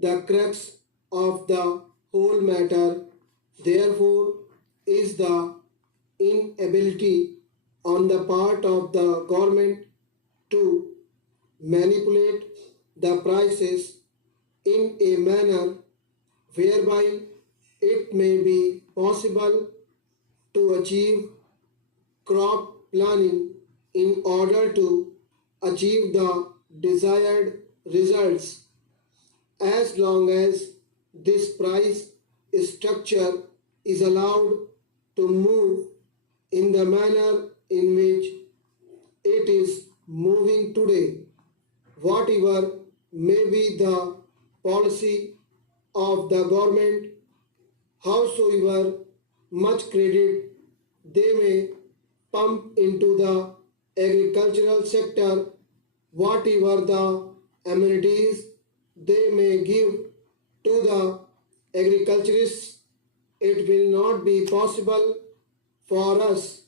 The crux of the whole matter, therefore, is the inability on the part of the government to manipulate the prices in a manner whereby it may be possible to achieve crop planning in order to achieve the desired results. As long as this price structure is allowed to move in the manner in which it is moving today, whatever may be the policy of the government, howsoever much credit they may pump into the agricultural sector, whatever the amenities they may give to the agriculturists, it will not be possible for us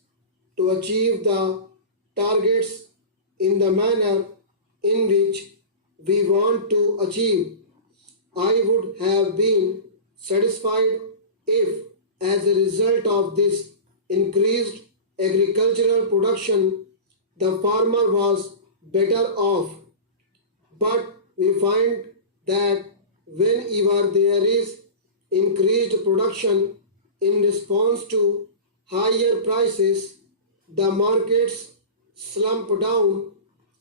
to achieve the targets in the manner in which we want to achieve. I would have been satisfied if, as a result of this increased agricultural production, the farmer was better off. But we find that whenever there is increased production in response to higher prices, the markets slump down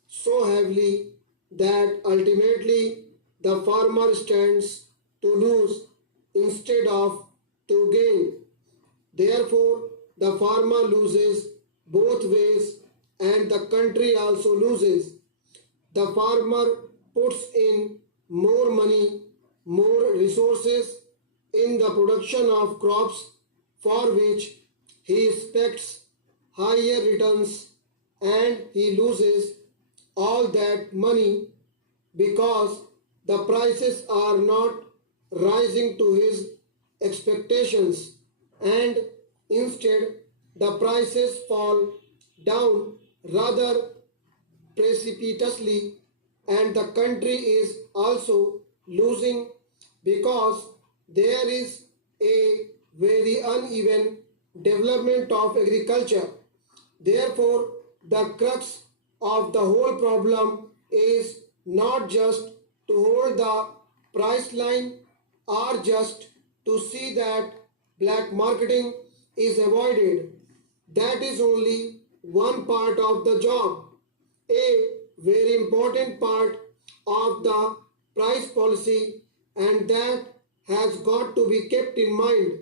so heavily that ultimately the farmer stands to lose instead of to gain. Therefore, the farmer loses both ways and the country also loses. The farmer puts in more money, more resources in the production of crops for which he expects higher returns, and he loses all that money because the prices are not rising to his expectations, and instead the prices fall down rather precipitously, and the country is also losing because there is a very uneven development of agriculture. Therefore, the crux of the whole problem is not just to hold the price line or just to see that black marketing is avoided. That is only one part of the job. A very important part of the price policy, and that has got to be kept in mind.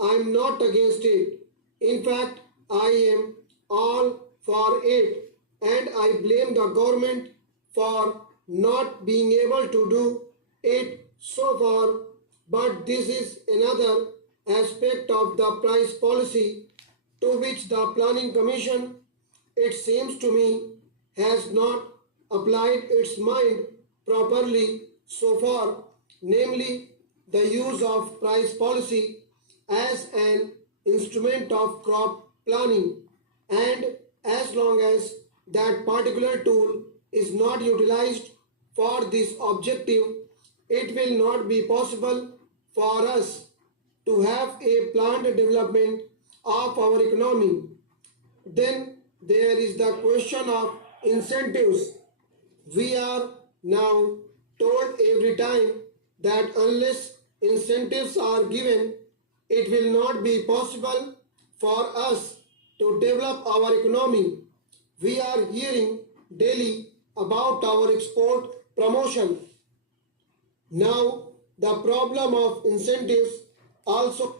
I am not against it. In fact, I am all for it, and I blame the government for not being able to do it so far. But this is another aspect of the price policy to which the Planning Commission, it seems to me, has not applied its mind properly so far, namely the use of price policy as an instrument of crop planning. And as long as that particular tool is not utilized for this objective, it will not be possible for us to have a planned development of our economy. Then there is the question of incentives. We are now told every time that unless incentives are given, it will not be possible for us to develop our economy. We are hearing daily about our export promotion. Now, the problem of incentives also